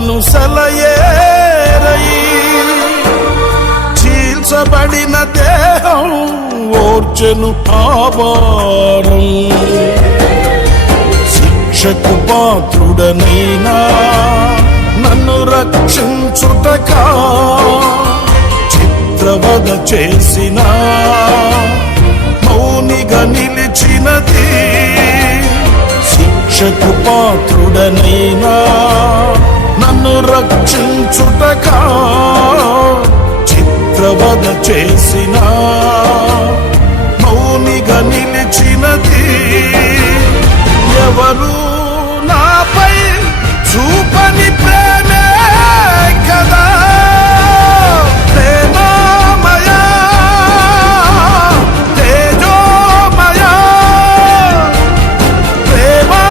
వారెను సెలయేరై చీల్చబడిన దేహం ఓర్చెను ఆభారం శిక్షకు పాత్రుడనైనా నన్ను రక్షించుటకా చిత్రవద చేసిన మౌనిగా నిలిచినది శిక్షకు పాత్రుడనైనా నన్ను రక్షించుటకా చిత్రవద చేసిన మౌనిగా నిలిచినది ఎవరు నాపై చూపని